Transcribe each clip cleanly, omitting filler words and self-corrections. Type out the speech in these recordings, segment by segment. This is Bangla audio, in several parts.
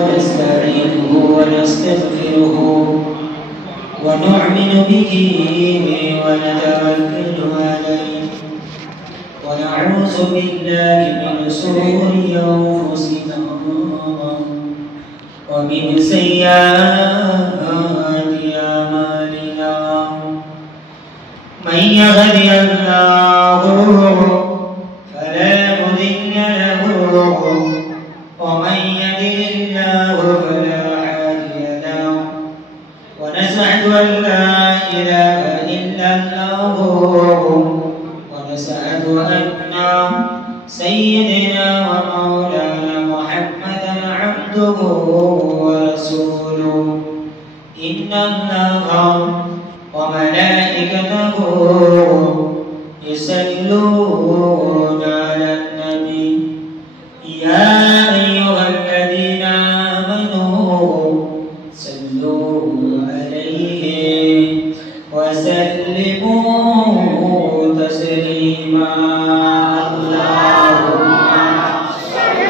ونستعينه ونستغفره ونؤمن به ونتوكل عليه ونعوذ بالله من شرور أنفسنا ومن سيئات أعمالنا من يهد الله فلا مضل له ومن يضلل الله فلا هادي له ونشهد أن لا إله إلا الله ونشهد أن سيدنا ومولانا محمدا عبده ورسوله إن الله وملائكته يصلون على النبي يا أيها الذين آمنوا صلوا عليه وسلموا تسليما اللهم صل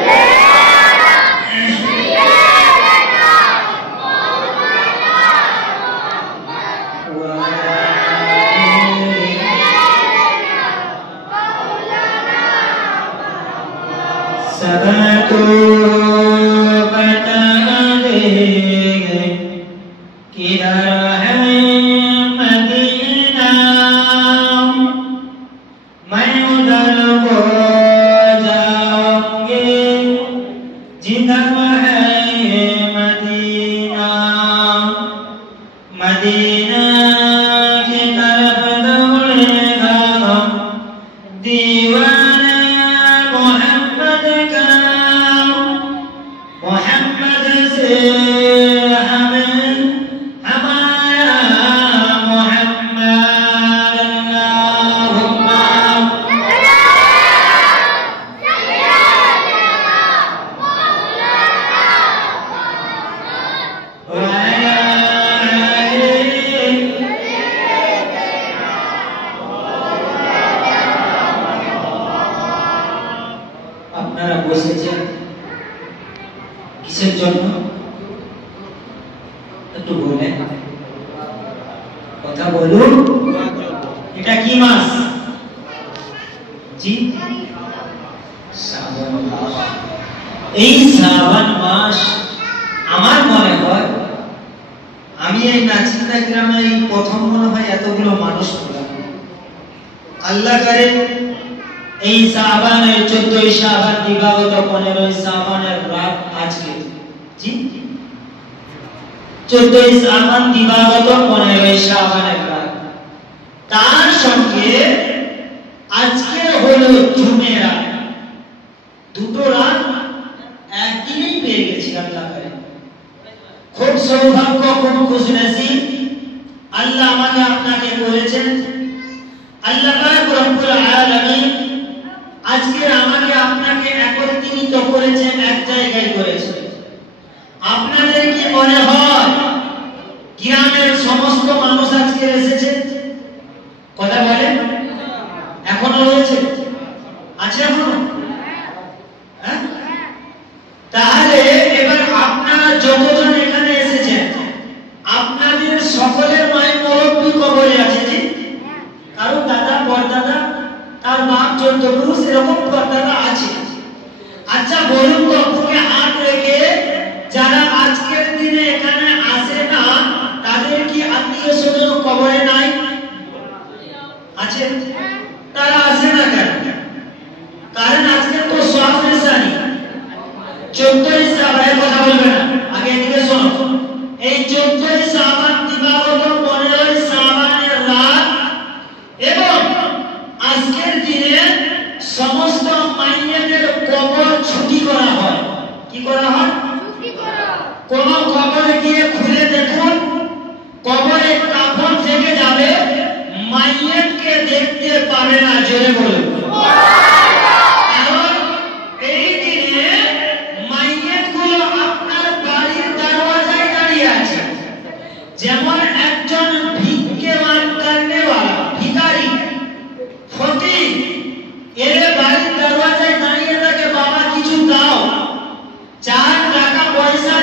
चार टाका पैसा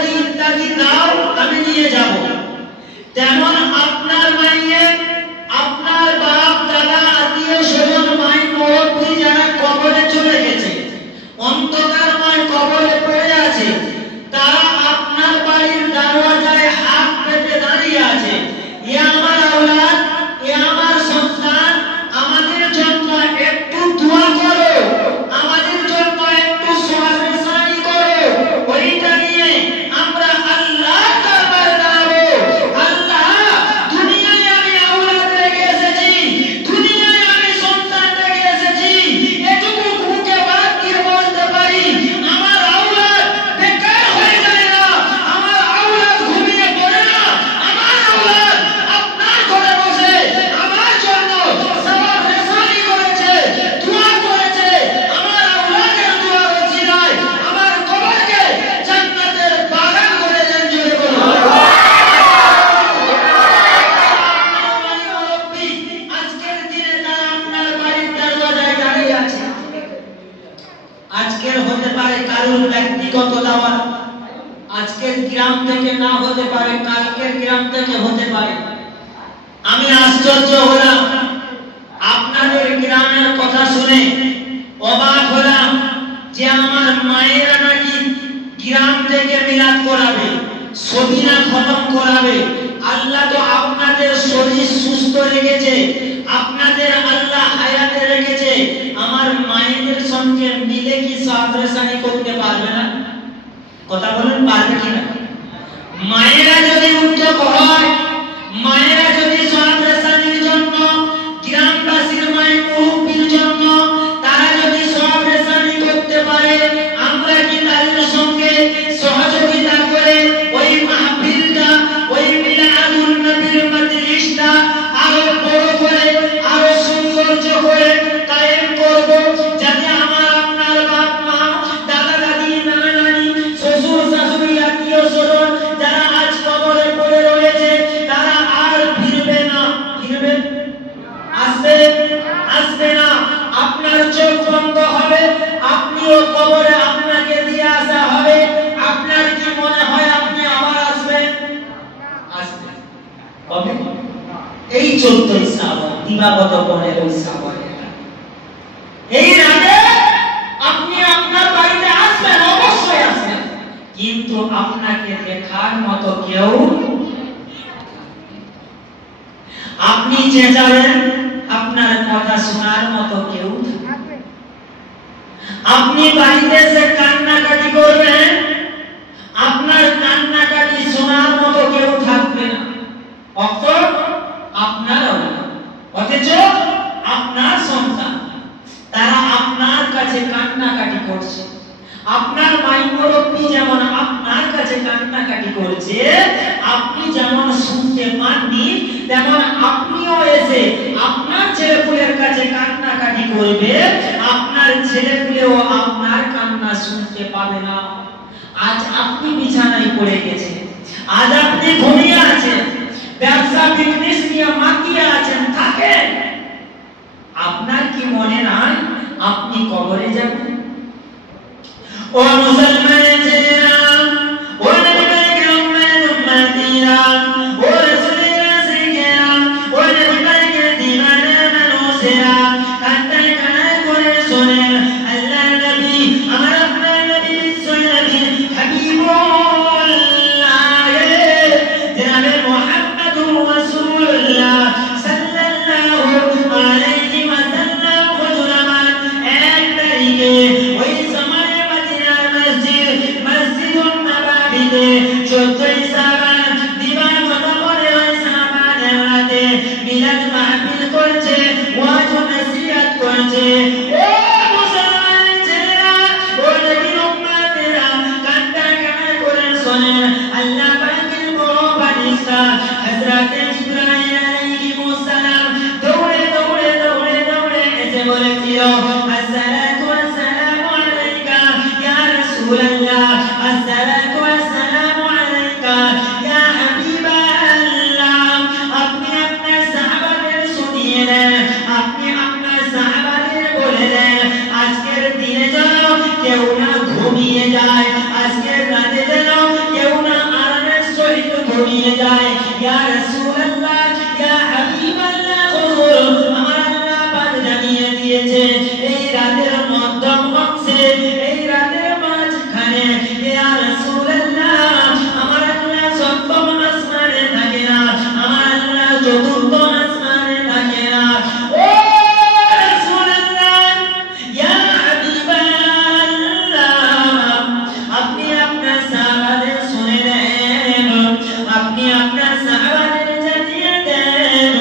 আজকের গ্রাম থেকে না হতে পারে, কালকের গ্রাম থেকে হতে পারে। আমি আশ্চর্য হলাম, আপনাদের গ্রামের কথা শুনে অবাক হলাম যে আমার মায়েরা নাকি গ্রাম থেকে মিলাদ করাবে, সবিনা খতম করাবে। আল্লাহ তো আপনাদের শরীর সুস্থ রেখেছে, আপনাদের আল্লাহ হায়াতে রেখেছে, আমার মায়েদের সঙ্গে মিলে কি সাদরেসানি করতে পারবে না? কথা বলেন, পারবে কিনা? মায়েরা যদি উদ্যোগ হয়, মায়েরা যদি সাদরেসানির জন্য, গ্রামবাসীর মায়ের মুরব্বির জন্য তারা যদি সাদরেসানি করতে পারে, আমরা কি তাদের সঙ্গে সহযোগিতা করে ওই মাহফিলটা, ওই মিলাদুন নবীর মজলিসটা আরো বড় করে, আরো সৌন্দর্য করে কায়েম করব, যাতে আমার আপনার বাপ মা, দাদা দাদি, নানা নানি, শ্বশুর শাশুড়ি, আত্মীয় স্বজন যারা আজ কবরে পড়ে রয়েছে তারা আর ফিরবে না। ফিরবে? আসবে না। আপনার চোখ বন্ধ হবে, আপনিও কবরে আপনাকে দিয়ে আসা হবে। আপনার কি মনে হয় আপনি আবার আসবেন? আসবেন কবে? এই 14 শ্রাবণ, দিবাগত 15 শ্রাবণ, এই রাতে আপনি আপনার বাড়িতে আসবেন, অবশ্যই আসবেন, কিন্তু আপনাকে দেখার মতো কেউ, আপনি চেঁচাবেন, আপনার কথা শোনার মতো কেউ, আপনি বাড়িতে এসে কান্নাকাটি করবেন, আপনার কান্নাকাটি শোনার মতো কেউ থাকবে না। অথচ আপনার সন্তান, তারা আপনার কাছে কান্নাকাটি করছে। আপনার মাই মুরব্বি যেমন আপনার কাছে কান্নাকাটি করছে, আপনি যেমন শুনতে পাননি, তেমন আপনিও এসে আপনার ছেলেপুলের কাছে কান্নাকাটি করবে, আপনার ছেলেপুলেও আপনার কান্না শুনতে পাবে না। আজ আপনি বিছানায় পড়ে গেছেন, আজ আপনি ঘুমিয়ে আছেন, ব্যবসা বিজনেস নিয়ে মাতিয়ে আছেন, থাকেন, আপনার কি মনে নাই আপনি কবরে যাবেন? ও মুসলমানের ছেলেরা, ও নবীর উম্মতিরা, ও রাসূলের আশিকেরা, ও নবীর দিওয়ানা মানুষেরা, কান্নায় কান্নায় করে শোনেন, আল্লাহর নবী, আমার আপনার নবী, বিশ্বনবী হাবিবুল্লাহ জনাবে মুহাম্মদুর রাসূলুল্লাহ সাল্লাল্লাহু আলাইহি ওয়াসাল্লাম হুজুরামান এক তারিখে ওই সময় মদিনার মসজিদুন নববীতে 14 শ্রাবণ দিবাগত 15 শ্রাবণের রাতে মিলাদ মাহফিল করছে, ওয়াজ ও নসিহত করছে। ও মুসলমান ছেলেরা, ও নবীর উম্মতেরা, কান্না কান্না করে শোনেন, আল্লাহ পাকের বড় বাদশা হযরত জিবরাইল আলাইহিস সালাম দৌড়ে দৌড়ে দৌড়ে দৌড়ে এসে বলেছিল, আসসালাতু ওয়াসসালামু আলাইকা ইয়া রাসূলুল্লাহ, আসসালাতু ওয়াসসালামু আলাইকা ইয়া হাবিবাল্লাহ। আপনি আপনার সাহাবাদের শুনিয়ে দেন, আপনি আপনার সাহাবাদের বলে দেন, আজকের দিনে যেন কেউ না ঘুমিয়ে যায়, আজকের রাতে যেন কেউ না আরামের সহিত ঘুমিয়ে যায়। ইয়া রাসূলুল্লাহ, ইয়া হাবিবাল্লাহ, হুজুর, আমার আল্লাহ পাক জানিয়ে দিয়েছে এই রাতের মধ্যম অংশে, এই রাতের মাঝখানে, ইয়া রাসূলুল্লাহ, আমার আল্লাহ সপ্তম আসমানে থাকে না, আমার আল্লাহ চতুর্থ আসমানে থাকে না। ও রাসূলুল্লাহ, ইয়া হাবিবাল্লাহ, আপনি আপনার সাহাবাদের শুনে নেন, আপনি আপনার সাহাবাদের জানিয়ে দেন,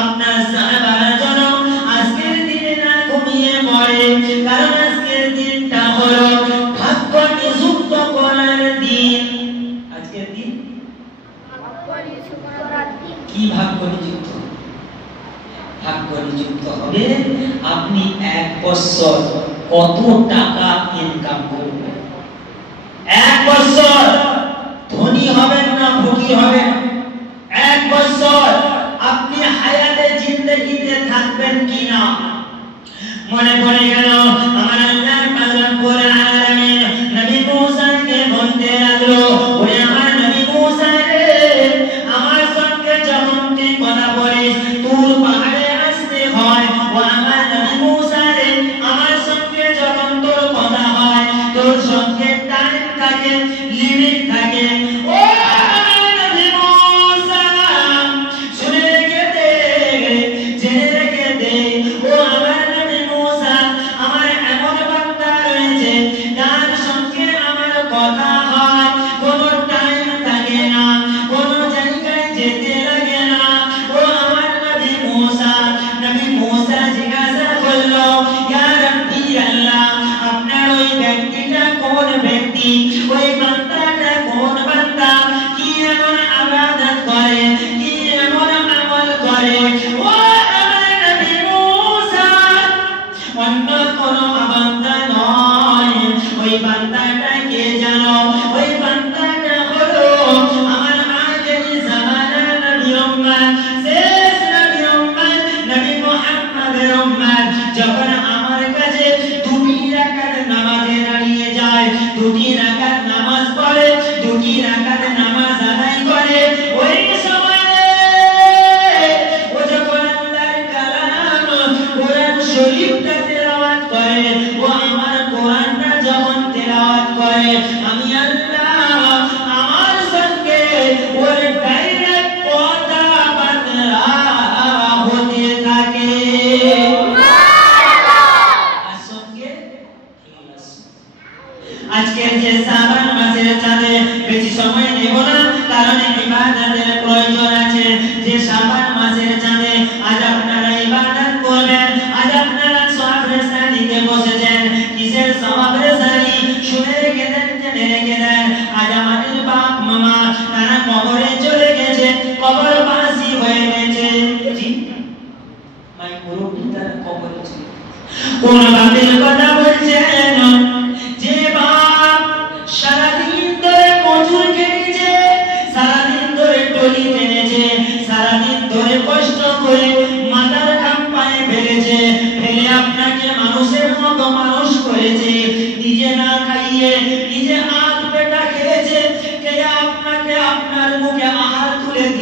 আপনার সাহাবারা যেন আজকের দিনে না ঘুমিয়ে পড়ে, কারণ আজকের দিনটা হলো ভাগ্য নিযুক্ত করার দিন। আজকের দিন কি ভাগ্য নিযুক্ত? ভাগ্য নিযুক্ত হবে আপনি 1 বছর কত টাকা ইনকাম করবেন। 1 বছর ধনী হবেন না ফকির হবেন, 1 বছর আপনি হায়াতে জিন্দেগিতে থাকবেন কিনা। মনে পড়ে গেল আমার আল্লাহ পাক রব্বুল আলামিন নবী মুসাকে বলতে লাগলো,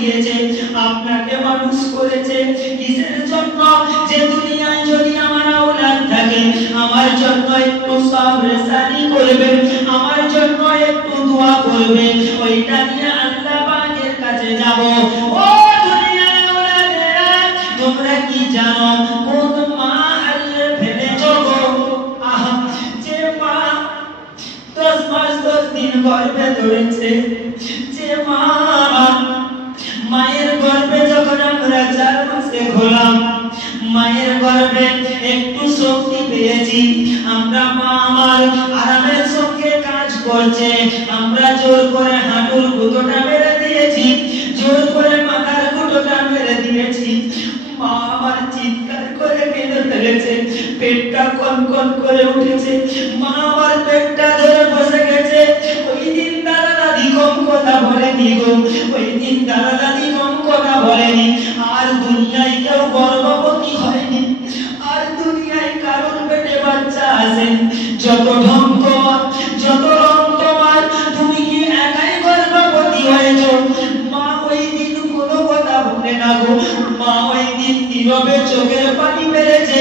দিয়েছে, আপনাকে মানুষ করেছে কিসের জন্য? যে দুনিয়ায় যদি আমার আওলাদ থাকে আমার জন্য একটু সাবরসানি করবে, আমার জন্য একটু দোয়া করবে, ওইটা নিয়ে আল্লাহ পাকের কাছে যাব। ও দুনিয়ার আওলাদেরা, তোমরা কি জানো কোন মা আল্লাহ ফেলেছো গো? আহা, যে মা 10 মাস 10 দিন গর্ভে ধরেছে, যে মা মায়ের গর্ভে যখন আমরা 4 মাসে হলাম, মায়ের গর্ভে একটু শক্তি পেয়েছি, আমরা মা আমার আরামের সঙ্গে কাজ করছে, আমরা জোর করে হাঁটুর গুঁতোটা মেরে দিয়েছি, জোর করে মাথার গুঁতোটা মেরে দিয়েছি, মা আমার চিৎকার করে কেঁদে ফেলেছে, পেটটা কনকন করে উঠেছে, মা আমার পেটটা ধরে বসে গেছে। ওই দিন দাদা দাদি কম কথা বলেনি গো, ওই দিন দাদা দাদি কম কথা বলেনি। আর দুনিয়ায় কেউ গর্ভবতী হয়নি, আর দুনিয়ায় কারোর পেটে বাচ্চা আসে। যত ঢং তোমার, যত রং তোমার, তুমি কি একাই গর্ভবতী হয়েছো? মা ওই দিন কোনো কথা বলে না গো, মা ওই দিন নীরবে চোখের পানি ফেলেছে,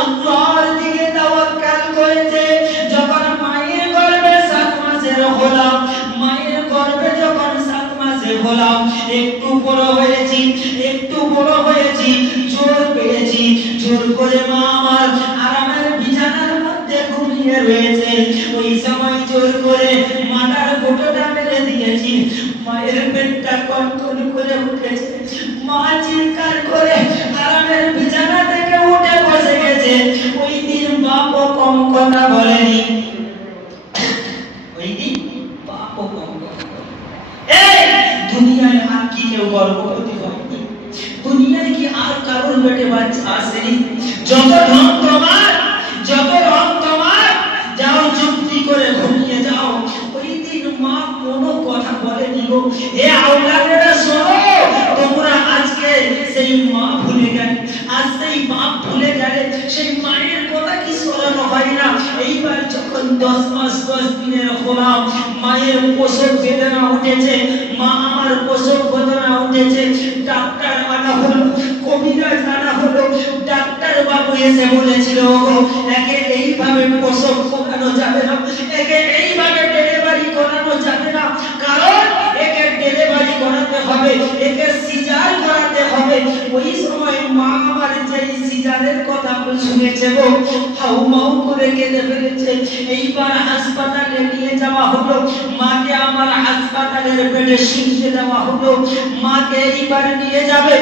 আল্লাহর দিকে তাওয়াক্কুল করেছে। যখন মায়ের গর্ভে 7 মাসের হলাম, মায়ের গর্ভে যখন 7 মাসে হলাম, একটু বড় হয়েছি, একটু বড় হয়েছি, জোর পেয়েছি, জোর করে মা আমার আরামের বিছানার মধ্যে ঘুমিয়ে রয়েছে। ওই সময় জোর করে মাথার গোটাটা মেরে দিয়েছি, মায়ের পেটটা কনকন করে উঠেছে, মা চিৎকার করে আরামের বিছানা থেকে উঠে বসে গেছে। ওই দিন বাপও কম কথা বলেনি, ওই দিন বাপও কম কথা বলেনি। এই দুনিয়ায় আর কি কেউ গর্ভবতী হয়নি? দুনিয়ায় কি আর কারোর পেটে বাচ্চা আসেনি? যত ঢং তোমার, যত রং তোমার, যাও চুক্তি করে ঘুমিয়ে যাও। ওই দিন মা কোনো কথা বলেনি গো। হে আওলাদেরা শোনো, তোমরা আজকে সেই মা ভুলে গেলে, আজ সেই বাপ ভুলে গেলে, সেই মায়ের কথা কি স্মরণ হয় না? এইবার যখন 10 মাস 10 দিনের হলাম, মায়ের প্রসব বেদনা উঠেছে, মা আমার প্রসব বেদনা উঠেছে, ডাক্তার আনা হলো, কবিরাজ আনা হলো, ডাক্তার বাবু এসে বলেছিল একে এইভাবে প্রসব করানো যাবে না, একে এইভাবে ডেলিভারি করানো যাবে না, কারণ একে ডেলিভারি করাতে হবে, একে সিজার করাতে হবে। ওই সময় মা আমার যেই সিজারের কথা শুনেছে গো, হাউমাউ করে কেঁদে ফেলেছে। এইবার হাসপাতালে নিয়ে যাওয়া হলো, মাকে আমার হাসপাতালের বেডে শুইয়ে দেওয়া হলো। মাকে এইবার নিয়ে যাবে,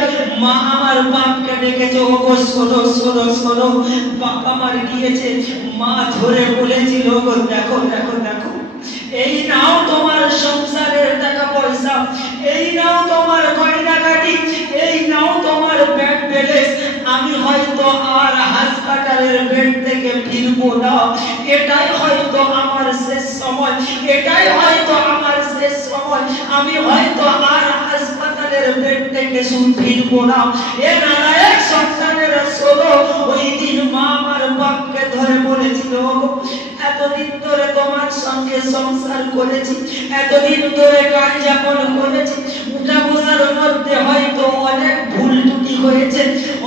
মা আমার বাপকে ডেকেছে, ও গো শোনো শোনো শোনো, বাপ আমার গিয়েছে। মা ধরে বলেছিল গো, দেখো দেখো দেখো, এই নাও তোমার সংসারের টাকা পয়সা, এই নাও তোমার গয়নাগাটি, এই নাও তোমার ব্যাংক ব্যালেন্স, আমি হয়তো আর হাসপাতালের বেড থেকে ফিরবো না, এটাই হয়তো আমার শেষ সময়, এটাই হয়তো আমার শেষ সময়, আমি হয়তো আর হাসপাতালের বেড থেকে ফিরবো না। এ নালায়েক সন্তানের শোনো, ওই দিন মা আমার বাপকে ধরে বলেছিল, এতদিন ধরে তোমার সঙ্গে সংসার করেছি, এতদিন ধরে কাজ যাপন করেছি, উঠা বসার মধ্যে হয়তো অনেক ভুল ত্রুটি হয়েছে,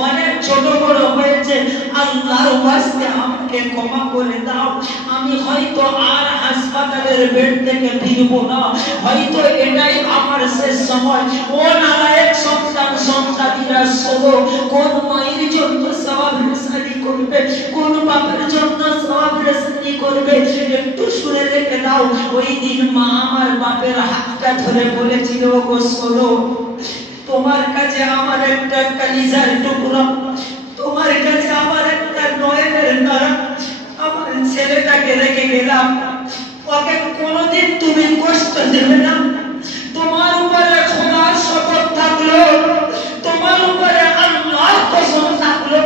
অনেক ছোট বড় হয়েছে, আল্লাহর ওয়াস্তে আমাকে ক্ষমা করে দাও। আমি হয়তো আর হাসপাতালের বেড থেকে ফিরবো না, হয়তো এটাই আমার শেষ সময়। ও নালায়েক সন্তান সন্তানীরা শোনো, কোন মায়ের জন্য সওয়াবের সারি করবে, কোন বাপের জন্য সওয়াবের সারি করবে, একটু শুনে রেখে দাও। ওই দিন মা আমার বাপের হাতটা ধরে বলেছিল, গো শোনো, তোমার কাছে আমার একটা কালিজার টুকরা, তোমার কাছে আমার একটা নয়নের তারা, আমার ছেলেটাকে রেখে গেলাম, ওকে কোনোদিন তুমি কষ্ট দেবে না, তোমার উপরে খোদার শপথ থাকলো, তোমার উপরে আল্লাহর কসম থাকলো,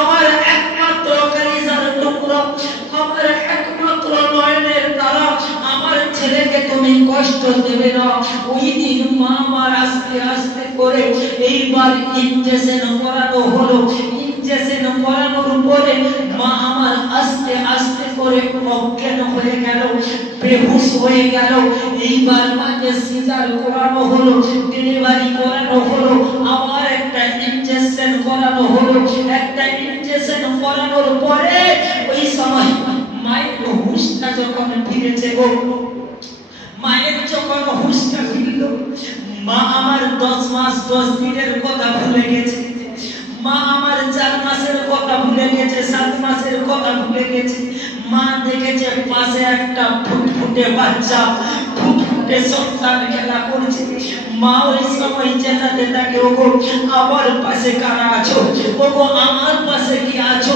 আমার একমাত্র কালিজার টুকরা, আমার একমাত্র নয়নের তারা, আমার ছেলেকে তুমি কষ্ট দেবে না। ওই দিন মা আমার আস্তে আস্তে করে এইবার ইনজেকশন করানো হলো, ইনজেকশন করানোর পরে মা আমার আস্তে আস্তে করে অজ্ঞান হয়ে গেল, বেহুশ হয়ে গেল। এইবার মাকে সিজার করানো হলো, ডেলিভারি করানো হলো, আবার একটা ইনজেকশন করানো হলো। একটা ইনজেকশন করানোর পরে ওই সময় মায়ের হুঁশটা যখন ফিরেছে গো, মায়ের যখন হুঁশটা ফিরল, মা আমার 10 মাস 10 দিনের কথা ভুলে গেছে, মা আমার 4 মাসের কথা ভুলে গেছে, 7 মাসের কথা ভুলে গেছে। মা দেখেছে পাশে একটা ফুটফুটে বাচ্চা, ফুটফুটে সন্তান খেলা করছে। মা ওই সময় চেনাতে থাকে, ওগো আমার পাশে কারা আছো, ওগো আমার পাশে কি আছো,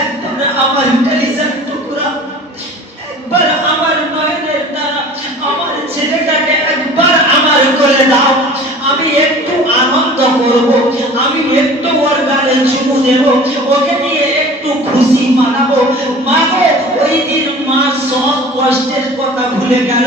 একবার আমার কলিজার টুকরা, একবার আমার নয়নের তারা, আমার ছেলেটাকে একবার আমার কোলে দাও, আমি একটু আনন্দ করব, আমি একটু ওর গালে চুমু দেব, ওকে নিয়ে একটু খুশি মানাবো। মা গো, ওই দিন মা সব কষ্টের কথা ভুলে গেল,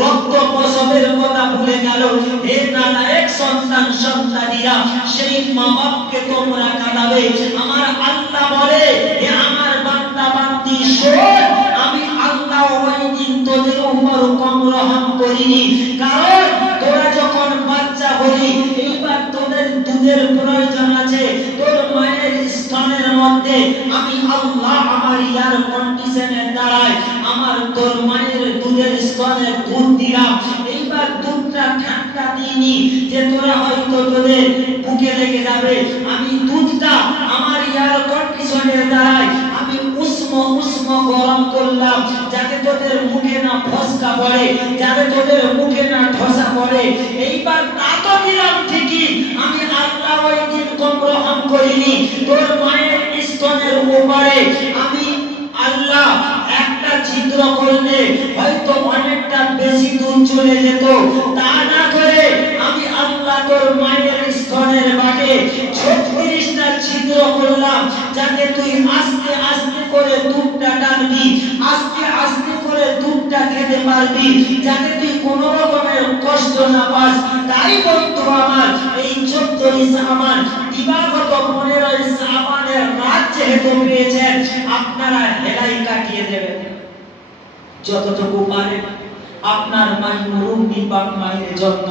রক্ত প্রসবের কথা ভুলে গেল। হে নালায়েক সন্তান সন্তানিরা, সেই মা বাপকে তোমরা কাঁদাবে। আমার আল্লাহ বলে, হে আমার বান্দা বান্দি শোন, আমি আল্লাহ ওই দিন তোদের উপর কম রহম করিনি, কারণ তোরা যখন বাচ্চা হলি, এইবার তোদের দুধের প্রয়োজন আছে, তোর মায়ের স্তনের মধ্যে আমি আল্লাহ আমার ইয়ার কন্ডিশনের দ্বারাই আমার তোর মায়ের দুধের স্তনে দুধ দিলাম। এইবার দুধটা ঠান্ডা দিইনি যে তোরা হয়তো তোদের বুকে লেগে যাবে, আমি দুধটা আমার ইয়ার কন্ডিশনের দ্বারাই আমি উষ্ণ উষ্ণ গরম করলাম, যাতে তোদের মুখে না ফসকা পড়ে, যাতে তোদের মুখে না ঠসা পড়ে। এইবার তা তো দিলাম ঠিকই, আমি আল্লাহ ওই দিন কম রহম করিনি। তোর মায়ের স্তনের উপরে আমি আল্লাহ একটা ছিদ্র করলে হয়তো অনেকটা বেশি দূর চলে যেত, তা না করে আমি আল্লাহ তোর মায়ের স্তনের বাটে 36টা ছিদ্র করলাম, যাতে তুই আস্তে আস্তে করে দুধটা টানবি, আস্তে আস্তে করে দুধটা খেতে পারবি, যাতে তুই কোনো রকমের কষ্ট না পাস। তাই বন্ধু আমার, এই 14ই শাবান দিবাগত 15ই শাবানের রাত যেহেতু পেয়েছেন, আপনারা হেলাই কাটিয়ে দেবেন যতটুকু পারেন। আপনার মায়ের মুরব্বি বাপ মায়ের জন্য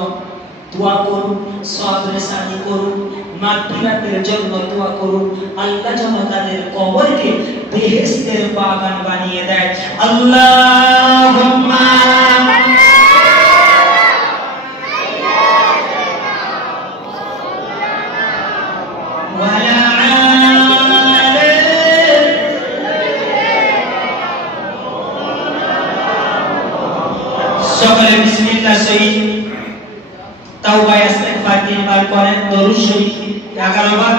দোয়া করুন, সওয়াবের সাথে করুন, মাগফিরাতের জন্য দোয়া করুন। আল্লাহ যেন তাদের কবরকে বেহেশতের বাগান বানিয়ে দেয়। আল্লাহুম্মা সকলে বিসমিল্লাহ শরীফ তাওবা ইস্তিগফার 3 বার পড়েন, দরুদ শরীফ 11 বার,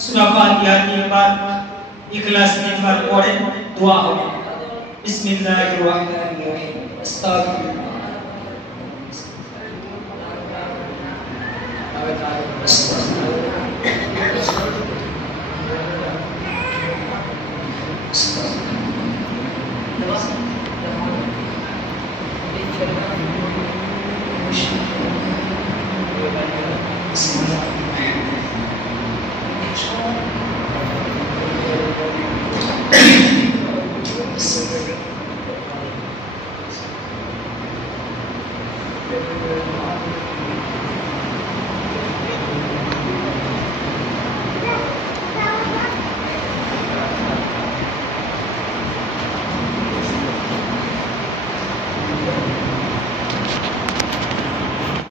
সূরা ফাতিহা 3 বার, ইখলাস 3 বার পড়েন, দোয়া হবে। বিসমিল্লাহির রহমানির রহিম। আস্তাগফিরুল্লাহ।